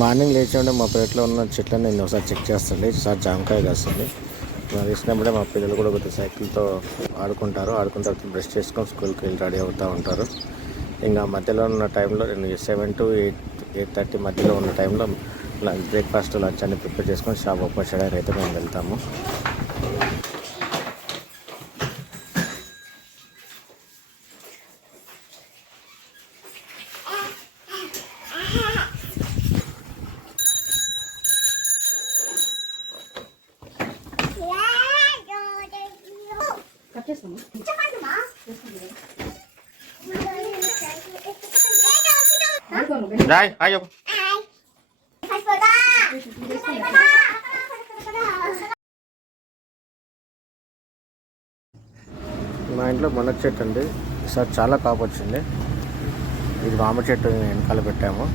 Morning లేచి ఉంటే మా పేటలో ఉన్న చెట్లను నేను ఒకసారి చెక్ చేస్తాను. ఈసారి జామకాయ కాస్తుంది. వేసినప్పుడే మా పిల్లలు కూడా కొద్దిగా సైకిల్తో ఆడుకుంటారు. ఆడుకున్న తర్వాత బ్రష్ చేసుకొని స్కూల్కి వెళ్ళి రెడీ అవుతూ ఉంటారు. ఇంకా మధ్యలో ఉన్న టైంలో నేను 7 to 8:30 మధ్యలో ఉన్న టైంలో బ్రేక్ఫాస్ట్ లంచ్ అన్ని ప్రిపేర్ చేసుకొని షాప్ ఓపెన్ చేయడానికి అయితే మేము వెళ్తాము. Đây, ayo. మా ఇంట్లో మునగ చెట్టు అండి. ఈసారి చాలా కాపు వచ్చింది. ఇది మామిడి చెట్టు వెనకాల పెట్టాము.